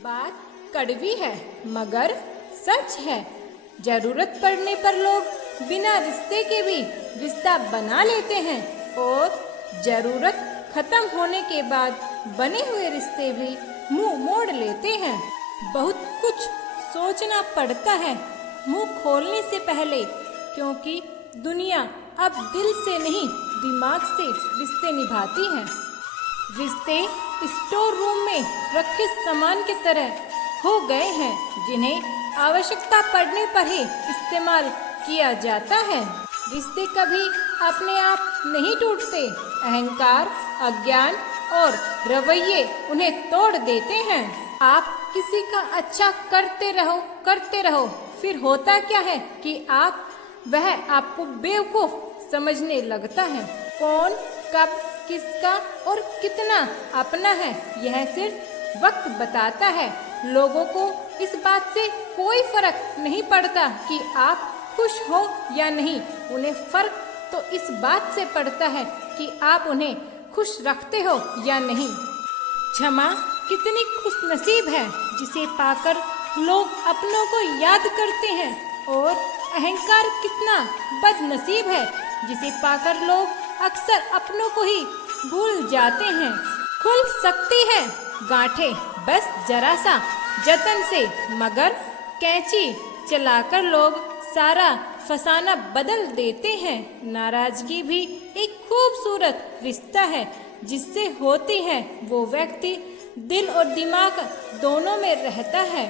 बात कड़वी है मगर सच है। जरूरत पड़ने पर लोग बिना रिश्ते के भी रिश्ता बना लेते हैं और जरूरत खत्म होने के बाद बने हुए रिश्ते भी मुंह मोड़ लेते हैं। बहुत कुछ सोचना पड़ता है मुंह खोलने से पहले, क्योंकि दुनिया अब दिल से नहीं दिमाग से रिश्ते निभाती है। रिश्ते स्टोर रूम में रखे सामान की तरह हो गए हैं जिन्हें आवश्यकता पड़ने पर ही इस्तेमाल किया जाता है। रिश्ते कभी अपने आप नहीं टूटते, अहंकार, अज्ञान और रवैये उन्हें तोड़ देते हैं। आप किसी का अच्छा करते रहो, फिर होता क्या है कि वह आपको बेवकूफ समझने लगता है। कौन कब किसका और कितना अपना है यह सिर्फ वक्त बताता है। लोगों को इस बात से कोई फर्क नहीं पड़ता कि आप खुश हो या नहीं, उन्हें फर्क तो इस बात से पड़ता है कि आप उन्हें खुश रखते हो या नहीं। क्षमा कितनी खुशनसीब है जिसे पाकर लोग अपनों को याद करते हैं, और अहंकार कितना बदनसीब है जिसे पाकर लोग अक्सर अपनों को ही भूल जाते हैं। खुल सकती है गांठें बस जरा सा जतन से, मगर कैंची चलाकर लोग सारा फसाना बदल देते हैं। नाराजगी भी एक खूबसूरत रिश्ता है जिससे होती है वो व्यक्ति दिल और दिमाग दोनों में रहता है।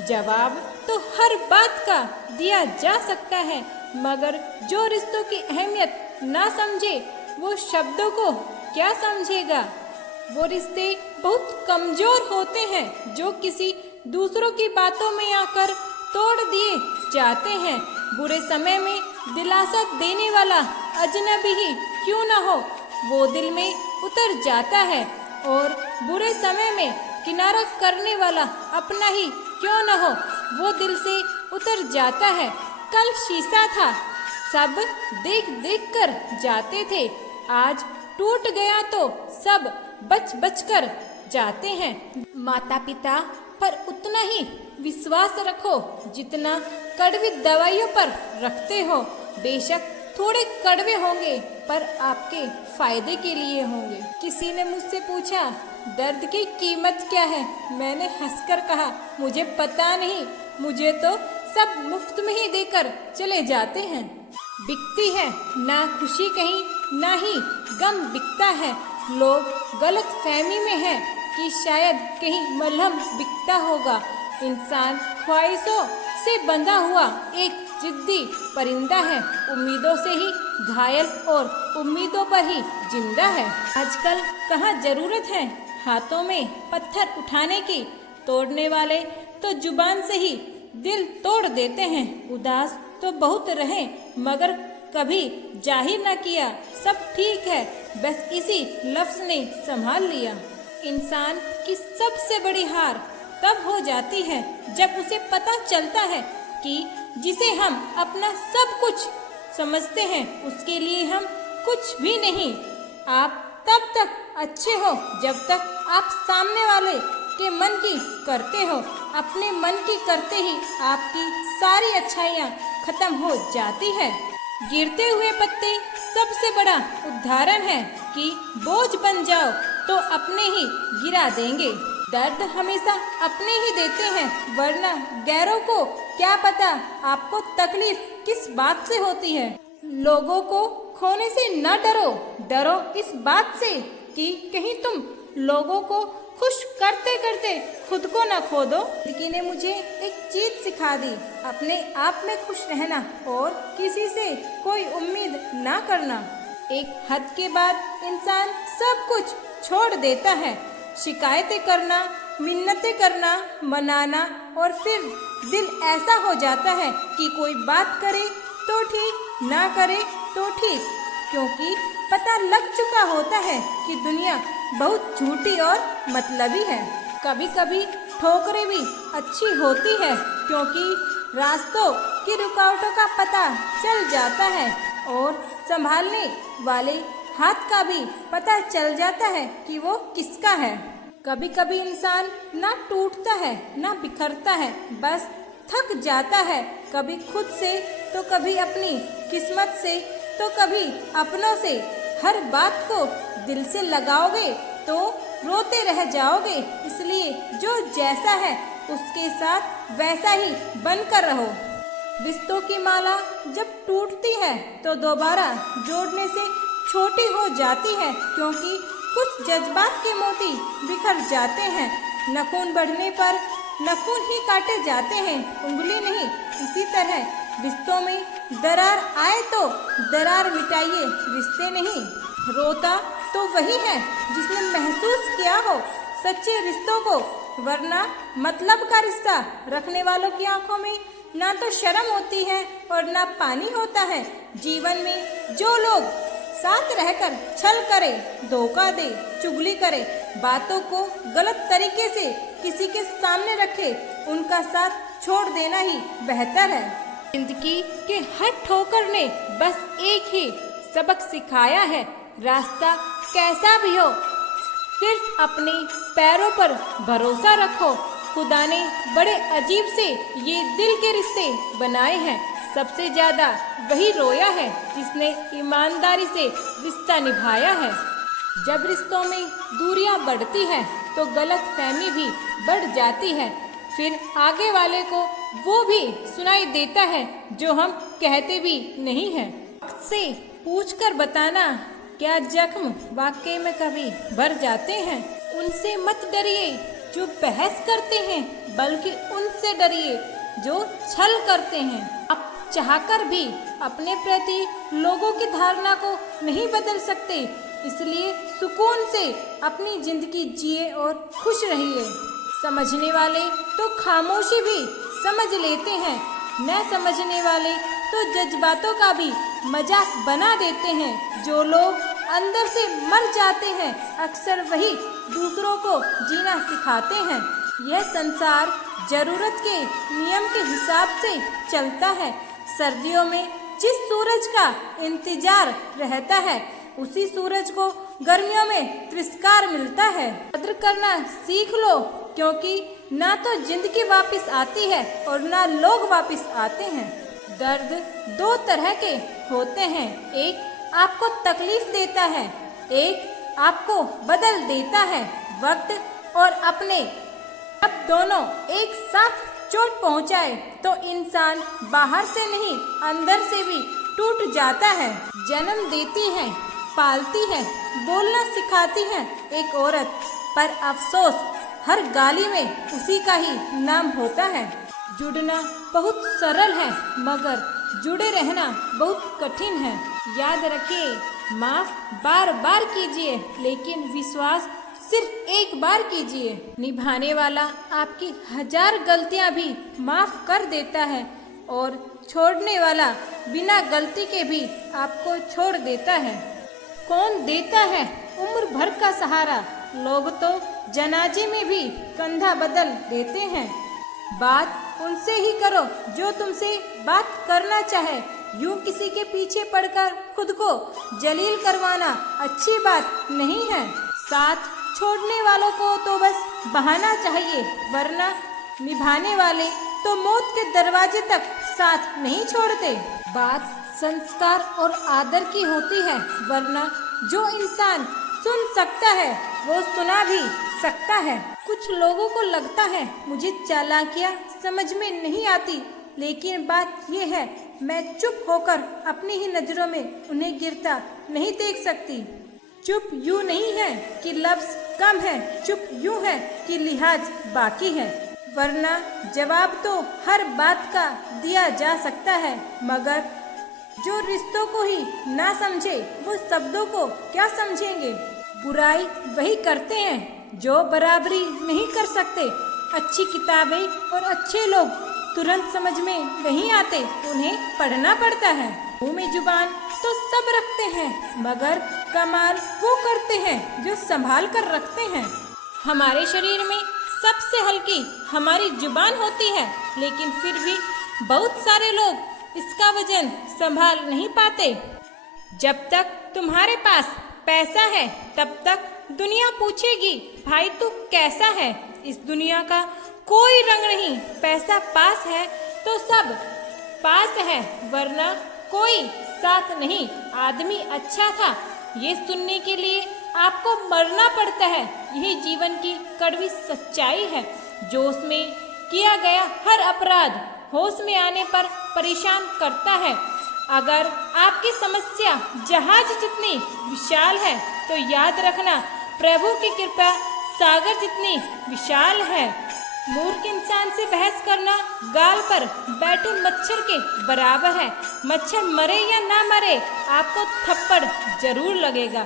जवाब तो हर बात का दिया जा सकता है, मगर जो रिश्तों की अहमियत ना समझे वो शब्दों को क्या समझेगा। वो रिश्ते बहुत कमजोर होते हैं जो किसी दूसरों की बातों में आकर तोड़ दिए जाते हैं। बुरे समय में दिलासा देने वाला अजनबी ही क्यों ना हो वो दिल में उतर जाता है, और बुरे समय में किनारा करने वाला अपना ही क्यों ना हो वो दिल से उतर जाता है। कल शीशा था, सब देख देख कर जाते थे, आज टूट गया तो सब बच बच कर जाते हैं। माता पिता पर उतना ही विश्वास रखो जितना कड़वी दवाइयों पर रखते हो। बेशक थोड़े कड़वे होंगे पर आपके फायदे के लिए होंगे। किसी ने मुझसे पूछा दर्द की कीमत क्या है, मैंने हंसकर कहा मुझे पता नहीं, मुझे तो सब मुफ्त में ही देकर चले जाते हैं। बिकती है ना खुशी कहीं ना ही गम बिकता है। लोग गलत फहमी में हैं कि शायद कहीं मलहम बिकता होगा। इंसान ख्वाहिशों से बंधा हुआ एक जिद्दी परिंदा है, उम्मीदों से ही घायल और उम्मीदों पर ही जिंदा है। आजकल कहाँ जरूरत है हाथों में पत्थर उठाने की, तोड़ने वाले तो जुबान से ही दिल तोड़ देते हैं। उदास तो बहुत रहे मगर कभी जाहिर न किया सब ठीक है, बस इसी लफ्ज ने संभाल लिया। इंसान की सबसे बड़ी हार तब हो जाती है जब उसे पता चलता है कि जिसे हम अपना सब कुछ समझते हैं उसके लिए हम कुछ भी नहीं। आप तब तक अच्छे हो जब तक आप सामने वाले के मन की करते हो। अपने मन की करते ही आपकी सारी अच्छाइयाँ खत्म हो जाती है। गिरते हुए पत्ते सबसे बड़ा उदाहरण है कि बोझ बन जाओ तो अपने ही गिरा देंगे। दर्द हमेशा अपने ही देते हैं, वरना गैरों को क्या पता आपको तकलीफ किस बात से होती है। लोगों को खोने से न डरो, डरो इस बात से कि कहीं तुम लोगों को खुश करते करते खुद को न खो दो। जिंदगी ने मुझे एक चीज सिखा दी, अपने आप में खुश रहना और किसी से कोई उम्मीद ना करना। एक हद के बाद इंसान सब कुछ छोड़ देता है। शिकायतें करना, मिन्नतें करना, मनाना, और फिर दिल ऐसा हो जाता है कि कोई बात करे तो ठीक, ना करे तो ठीक, क्योंकि पता लग चुका होता है कि दुनिया बहुत झूठी और मतलबी है। कभी कभी ठोकरें भी अच्छी होती है क्योंकि रास्तों की रुकावटों का पता चल जाता है और संभालने वाले हाथ का भी पता चल जाता है कि वो किसका है। कभी कभी इंसान ना टूटता है ना बिखरता है, बस थक जाता है, कभी खुद से तो कभी अपनी किस्मत से तो कभी अपनों से। हर बात को दिल से लगाओगे तो रोते रह जाओगे, इसलिए जो जैसा है उसके साथ वैसा ही बनकर रहो। रिश्तों की माला जब टूटती है तो दोबारा जोड़ने से छोटी हो जाती है, क्योंकि कुछ जज्बात के मोती बिखर जाते हैं। नखून बढ़ने पर नखून ही काटे जाते हैं, उंगली नहीं। इसी तरह रिश्तों में दरार आए तो दरार मिटाइए, रिश्ते नहीं। रोता तो वही है जिसने महसूस किया हो सच्चे रिश्तों को, वरना मतलब का रिश्ता रखने वालों की आंखों में ना तो शर्म होती है और ना पानी होता है। जीवन में जो लोग साथ रहकर छल करे, धोखा दे, चुगली करे, बातों को गलत तरीके से किसी के सामने रखे, उनका साथ छोड़ देना ही बेहतर है। जिंदगी के हर ठोकर ने बस एक ही सबक सिखाया है, रास्ता कैसा भी हो सिर्फ अपने पैरों पर भरोसा रखो। खुदा ने बड़े अजीब से ये दिल के रिश्ते बनाए हैं, सबसे ज्यादा वही रोया है जिसने ईमानदारी से रिश्ता निभाया है। जब रिश्तों में दूरियां बढ़ती है तो गलत फहमी भी बढ़ जाती है, फिर आगे वाले को वो भी सुनाई देता है जो हम कहते भी नहीं हैं। वक्त से पूछ कर बताना क्या जख्म वाकई में कभी भर जाते हैं। उनसे मत डरिए जो बहस करते हैं, बल्कि उनसे डरिए जो छल करते हैं। आप चाहकर भी अपने प्रति लोगों की धारणा को नहीं बदल सकते, इसलिए सुकून से अपनी जिंदगी जिए और खुश रहिए। समझने वाले तो खामोशी भी समझ लेते हैं, न समझने वाले तो जज्बातों का भी मजाक बना देते हैं। जो लोग अंदर से मर जाते हैं अक्सर वही दूसरों को जीना सिखाते हैं। यह संसार जरूरत के नियम के हिसाब से चलता है। सर्दियों में जिस सूरज का इंतजार रहता है उसी सूरज को गर्मियों में तिरस्कार मिलता है। कद्र करना सीख लो, क्योंकि ना तो जिंदगी वापस आती है और ना लोग वापस आते हैं। दर्द दो तरह के होते हैं, एक आपको तकलीफ देता है, एक आपको बदल देता है। वक्त और अपने जब दोनों एक साथ चोट पहुंचाए तो इंसान बाहर से नहीं अंदर से भी टूट जाता है। जन्म देती है, पालती है, बोलना सिखाती है एक औरत, पर अफसोस हर गाली में उसी का ही नाम होता है। जुड़ना बहुत सरल है मगर जुड़े रहना बहुत कठिन है। याद रखिए, माफ बार बार कीजिए लेकिन विश्वास सिर्फ एक बार कीजिए। निभाने वाला आपकी 1000 गलतियां भी माफ कर देता है और छोड़ने वाला बिना गलती के भी आपको छोड़ देता है। कौन देता है उम्र भर का सहारा, लोग तो जनाजे में भी कंधा बदल देते हैं। बात उनसे ही करो जो तुमसे बात करना चाहे, यूं किसी के पीछे पड़कर खुद को जलील करवाना अच्छी बात नहीं है। साथ छोड़ने वालों को तो बस बहाना चाहिए, वरना निभाने वाले तो मौत के दरवाजे तक साथ नहीं छोड़ते। बात संस्कार और आदर की होती है, वरना जो इंसान सुन सकता है वो सुना भी सकता है। कुछ लोगों को लगता है मुझे चालाकियाँ समझ में नहीं आती, लेकिन बात ये है मैं चुप होकर अपनी ही नजरों में उन्हें गिरता नहीं देख सकती। चुप यूं नहीं है कि लफ्ज कम है, चुप यूं है कि लिहाज बाकी है, वरना जवाब तो हर बात का दिया जा सकता है। मगर जो रिश्तों को ही ना समझे वो शब्दों को क्या समझेंगे। बुराई वही करते हैं जो बराबरी नहीं कर सकते। अच्छी किताबें और अच्छे लोग तुरंत समझ में नहीं आते, उन्हें पढ़ना पड़ता है। मुंह में जुबान तो सब रखते हैं, मगर कमाल वो करते हैं जो संभाल कर रखते हैं। हमारे शरीर में सबसे हल्की हमारी जुबान होती है, लेकिन फिर भी बहुत सारे लोग इसका वजन संभाल नहीं पाते। जब तक तुम्हारे पास पैसा है तब तक दुनिया पूछेगी भाई तू कैसा है। इस दुनिया का कोई रंग नहीं, पैसा पास है तो सब पास है, वरना कोई साथ नहीं। आदमी अच्छा था ये सुनने के लिए आपको मरना पड़ता है। यही जीवन की कड़वी सच्चाई है। जोश में किया गया हर अपराध होश में आने पर परेशान करता है। अगर आपकी समस्या जहाज जितनी विशाल है तो याद रखना प्रभु की कृपा सागर जितनी विशाल है। मूर्ख इंसान से बहस करना गाल पर बैठे मच्छर के बराबर है। मच्छर मरे या ना मरे आपको थप्पड़ जरूर लगेगा।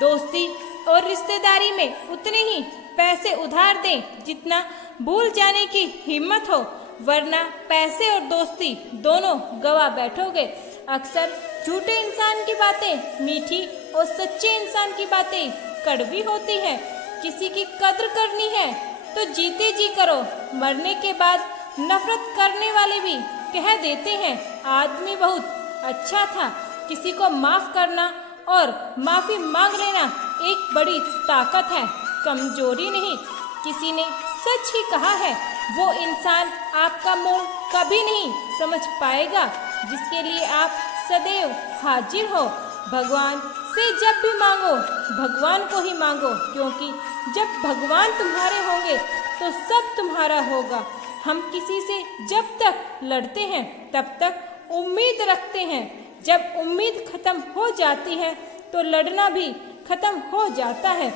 दोस्ती और रिश्तेदारी में उतने ही पैसे उधार दें जितना भूल जाने की हिम्मत हो, वरना पैसे और दोस्ती दोनों गवा बैठोगे। अक्सर झूठे इंसान की बातें मीठी और सच्चे इंसान की बातें कड़वी होती है। किसी की कद्र करनी है तो जीते जी करो। मरने के बाद नफरत करने वाले भी कह देते हैं आदमी बहुत अच्छा था। किसी को माफ करना और माफी मांग लेना एक बड़ी ताकत है, कमजोरी नहीं। किसी ने सच ही कहा है, वो इंसान आपका मोल कभी नहीं समझ पाएगा जिसके लिए आप सदैव हाजिर हो। भगवान से जब भी मांगो भगवान को ही मांगो, क्योंकि जब भगवान तुम्हारे होंगे तो सब तुम्हारा होगा। हम किसी से जब तक लड़ते हैं तब तक उम्मीद रखते हैं, जब उम्मीद खत्म हो जाती है तो लड़ना भी खत्म हो जाता है।